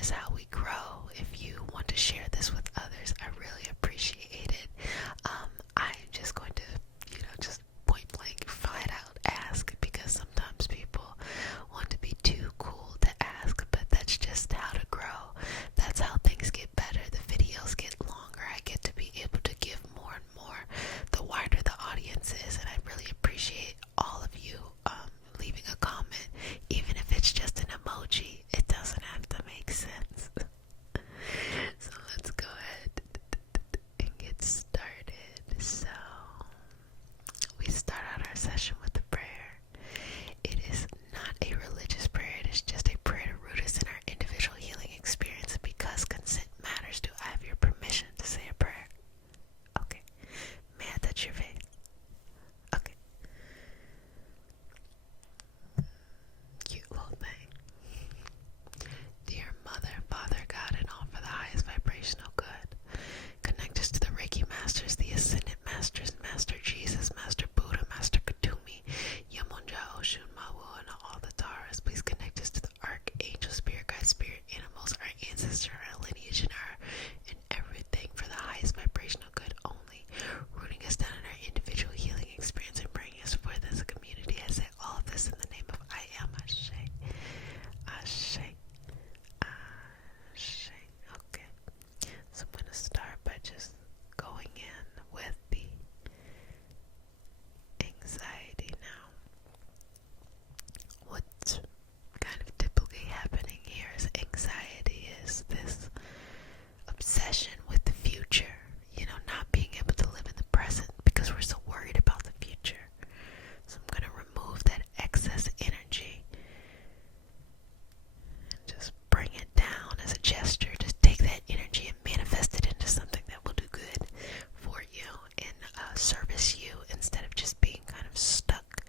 is how we grow. If you want to share this with others, I really appreciate it. I'm just going to, just point blank, flat out ask, because sometimes people want to be too cool to ask, but that's just how to grow. That's how things get better. The videos get longer. I get to be able to give more and more the wider the audience is, and I really appreciate all of you leaving a comment, even if it's just an emoji. It doesn't have to make sense. So let's go ahead and get started. So we start out our session with a prayer. It is not a religious prayer. It is just a prayer to root us in our individual healing experience. Because consent matters, do I have your permission to say a prayer? Okay. May I touch your face? Okay. Cute little thing. Dear Mother, Father, God, and all for the highest vibrational good, connect us to the Reiki Masters, the Ascended Masters, Master Jesus, Master Buddha, Master Katumi, Yamonja, Oshun, Mawu, and all the Taras. Please connect us to the Archangel, Spirit Guide, Spirit Animals, our ancestors, our lineage, and everything for the highest vibrational good only, rooting us down in our individual healing experience and bringing us forth as a community. I say all of this in the name of I am Ashe. Ashe. Ashe. Okay. So I'm going to start by just going in with the anxiety now. What's kind of typically happening here is anxiety is this obsession with the future, not being able to live in the present because we're so worried about the future. So I'm going to remove that excess energy and just bring it down as a gesture. Just take that energy and manifest it into something that will do good for you and service you instead of just being kind of stuck.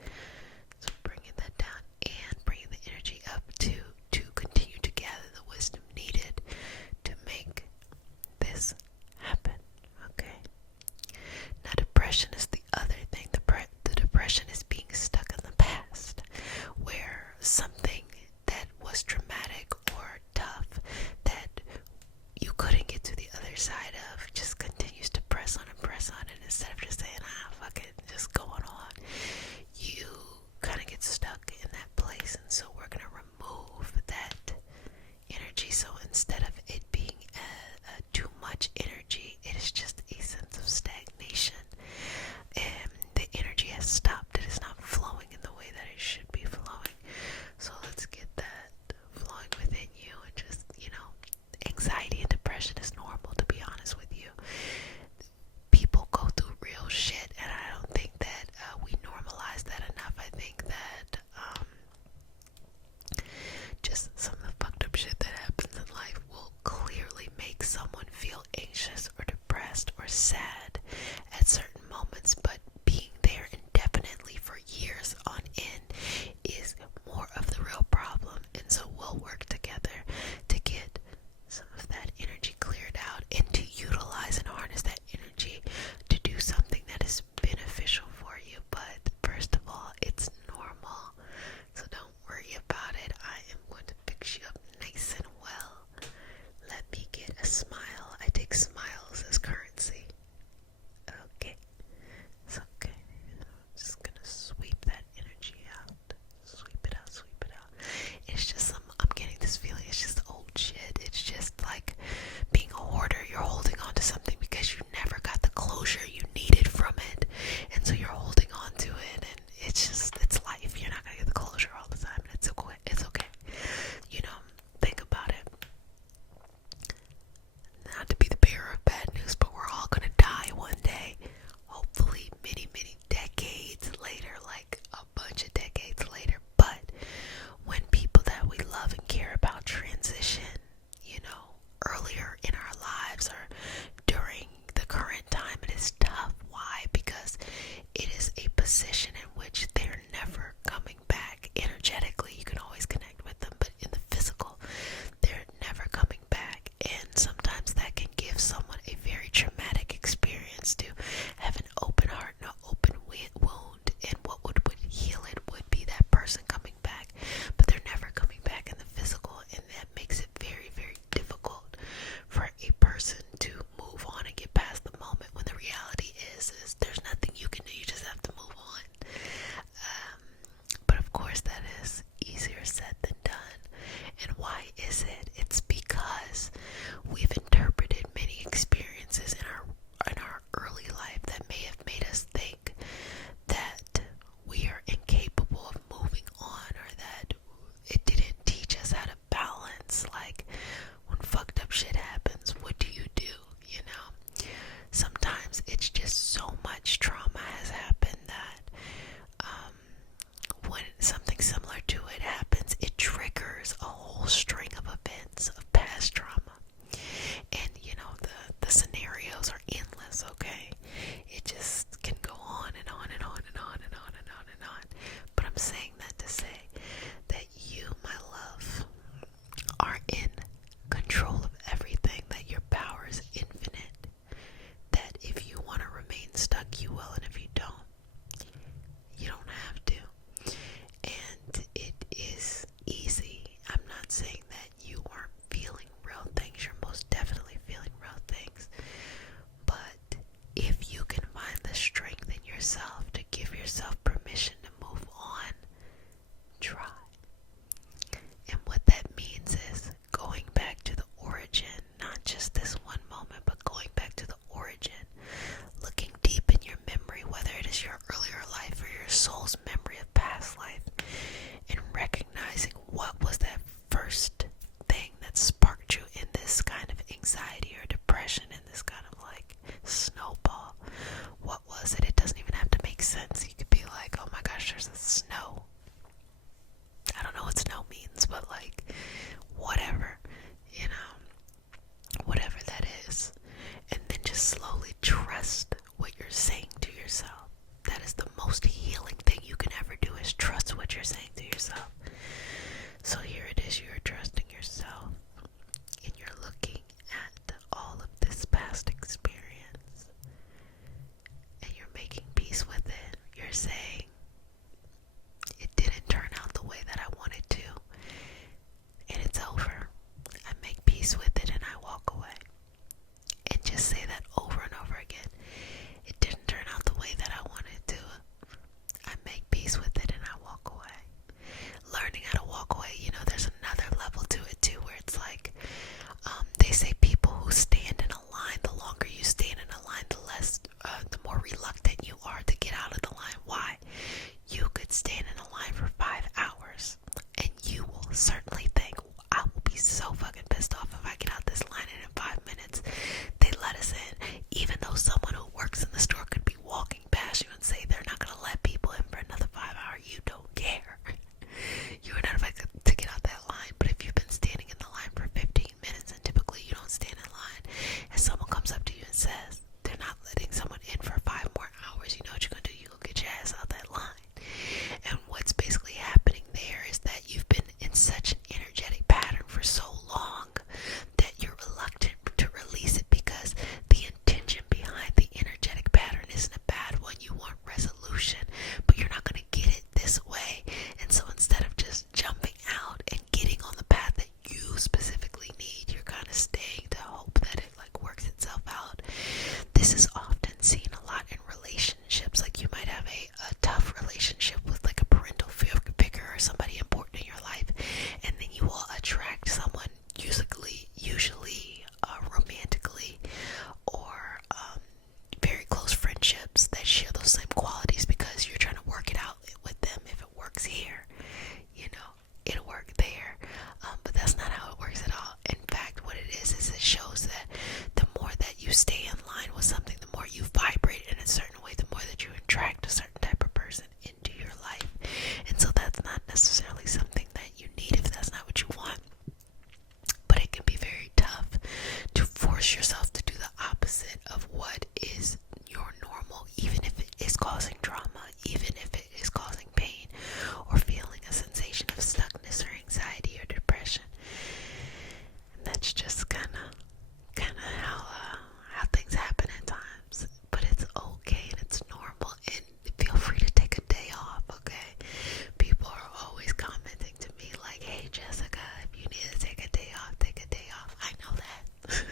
So bringing that down and bringing the energy up to continue to gather the wisdom needed to make this happen. Okay. Now depression is the other thing. The depression is being stuck in the past, where something that was traumatic or tough that you couldn't get to the other side of just continues to press on, and instead of just saying, fuck it, just going on, you kind of get stuck in that place. And so we're going to remove that energy. So instead of it being too much energy, it is just a sense of stagnation, and the energy has stopped. It is not flowing in the way that it should be flowing. So let's get that flowing within you. And just, anxiety and depression is normal, to be honest with you. People go through real shit, and I don't think that we normalize that enough. I think that just some of the fucked up shit that happens in life will clearly make someone feel anxious or depressed or sad at certain moments, but being there indefinitely for years on end is more of the real problem. And so we'll work together to get some of that energy cleared out and to utilize and harness that energy to do something that is beneficial for you. But first of all, it's normal, so don't worry about it. I am going to fix you up nice and well. Let me get a smile. I take smiles as currency. Okay. It's okay. I'm just gonna sweep that energy out. Sweep it out, sweep it out. It's just I'm getting this feeling. It's just old shit. It's just like being a hoarder. You're holding on to something because you never got the closure you needed from it. And so you're holding on to it, and it's life. You're not gonna get the closure all the time, and it's okay. It's okay. Think about it. Not to be the bearer of bad news, but we're all gonna die one day. Hopefully many, many decades later, like a bunch of decades later. But when people that we love and care about transition, And why is it? It's because we've interpreted many experiences in our early life that may have made us think that we are incapable of moving on, or that it didn't teach us how to balance. Like, when fucked up shit happens, what do? You know? Sometimes it's just so much trauma has happened that when something similar to it happens, it triggers a whole string of events of past trauma. And you know, the scenarios are endless, okay? It just can go on and on and on and on and on and on and on. But I'm saying that to say that you, my love, are in control of everything, that your power is infinite, that if you want to remain stuck, you will, and if you don't, you don't have to. And it is easy. I'm not saying that you aren't feeling real things. You're most definitely feeling real things. But if you can find the strength in yourself to give yourself permission to move on, try. And what that means is going back to the origin, not just this one moment, but going back to the origin, looking deep in your memory, whether it is your earlier life or your soul's memory of past life, and recognizing what was that first thing that sparked you in this kind of anxiety or depression, in this kind of like snowball. What was it? It doesn't even have to make sense. You could be like, oh my gosh, there's a snow. I don't know what snow means, but like, whatever, you know, whatever that is. And then just slowly trust what you're saying to yourself. That is the most healing thing you can ever do, is trust what you're saying to yourself. So here it is, you're trusting yourself, and you're looking at all of this past experience, and you're making peace with it. You're saying, it didn't turn out the way that I wanted to, and it's over. I make peace with it and I walk away. And just say that over and over again. It didn't turn out the way that I wanted to. I make peace with it and I walk away. Learning how to walk away, you know, there's another level to it too, where it's like, they say people who stand in a line, the longer you stand in a line, the more reluctant you are to get out of the line. Why? You could stand in a line for 5 hours, and you will certainly think, I will be so fucking pissed off if I get out this line and in 5 minutes they let us in. Even though someone who works in the store could be walking past you and say they're not going to let people in for another 5 hours, you don't care. You are not affected to get out that line. But if you've been standing in the line for 15 minutes, and typically you don't stand in line, and someone comes up to you and says they're not letting someone in for 5 more hours, you know what you're going to do? You go get your ass out that line. And what's basically happening there is that you've been in such an energetic pattern for so long that you're reluctant to release it, because the intention behind the energetic pattern isn't a bad one. You want resolution, but you're not going to get it this way. And so instead of just jumping out and getting on the path that you specifically need, you're kind of staying to hope that it like works itself out. This is often seen a lot in relationships. Like, you might have a tough relationship with like a parental figure or somebody important in your life, and then you will attract someone usually romantically, or very close friendships that share those same qualities, because you're trying to work it out with them. If it works here, you know, it'll work there. But that's not how it works at all. In fact, what it is it shows that the more that you stay in line with something, the more you vibrate in a certain way, the more that you attract a certain type of person into your life. And so that's not necessarily something that you need if that's not what you want. But it can be very tough to force yourself to do the opposite of what is your normal, even if it is causing trauma, even if it is causing pain, or feeling a sensation of stuckness or anxiety or depression. And that's just kind of how things happen at times. But it's okay and it's normal, and feel free to take a day off, okay? People are always commenting to me like, hey Jessica, if you need to take a day off, take a day off. I know that.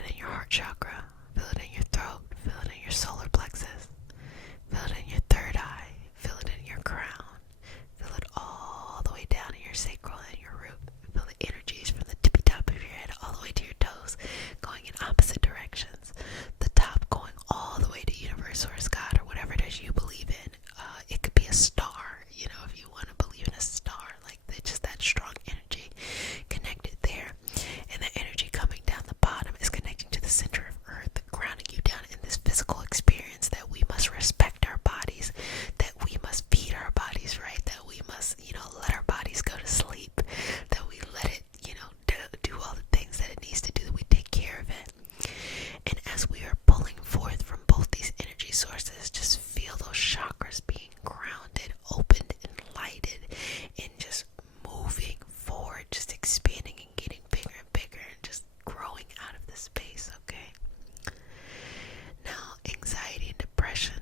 that in your heart chakra. Feel it in your throat. Feel it in your solar plexus. Feel it in your third eye. Feel it in your crown. Feel it all the way down in your sacral and your root. Feel the energies from the tippy top of your head all the way to your toes, going in opposite directions. The top going all the way to universe, source, God, or whatever it is you believe in. It could be a star, if you want to believe in a star, like just that strong energy connected there. And the energy coming down the bottom is connecting to the center of earth, grounding you down in this physical experience that we must respect our bodies, that we must feed our bodies, right? That we must, let our bodies go to sleep, that we let it, do all the things that it needs to do, that we take care of it. And as we are pulling forth from both these energy sources, just feel those chakras being grounded, opened, and lighted, and just moving forward, just expanding and getting bigger and bigger, and just growing out of the space, okay? Now, anxiety and depression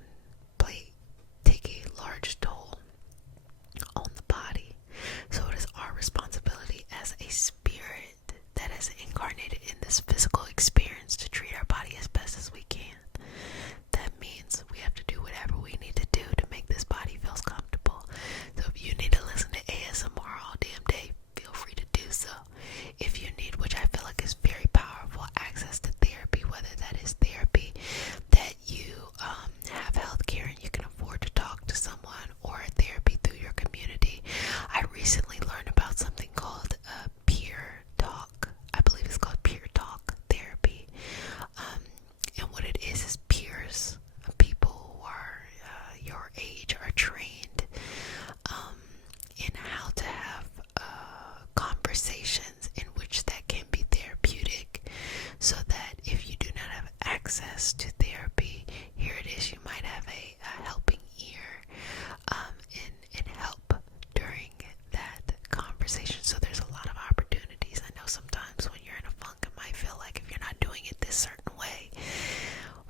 take a large toll on the body. So it is our responsibility as a spirit that has incarnated in this physical experience to treat our body as best as we can. That means we have to do whatever we need to do to make this body feel comfortable. So if you need to listen to ASMR all damn day, feel free to do so. If you need, which I feel like is very powerful, access to therapy, whether that is therapy that you have health care and you can afford to talk to someone, or therapy through your community. I recently learned about something called peer talk. I believe it's called peer talk therapy. And what it is peers, people who are your age, are trained in how to have conversations in which that can be therapeutic, so that if you do not have access to therapy, here it is, you might have a helping ear and help during that conversation. So there's a lot of opportunities. I know sometimes when you're in a funk, it might feel like if you're not doing it this certain way,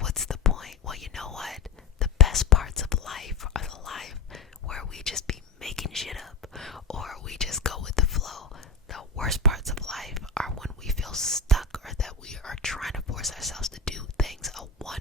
what's the point? Well, you know what? The best parts of life are the life where we just be making shit up, or we just go with the flow. The worst parts of life are when we feel stuck, or that we are trying to force ourselves to do things a one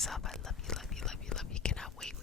yourself. I love you, love you, love you, love you. Cannot wait,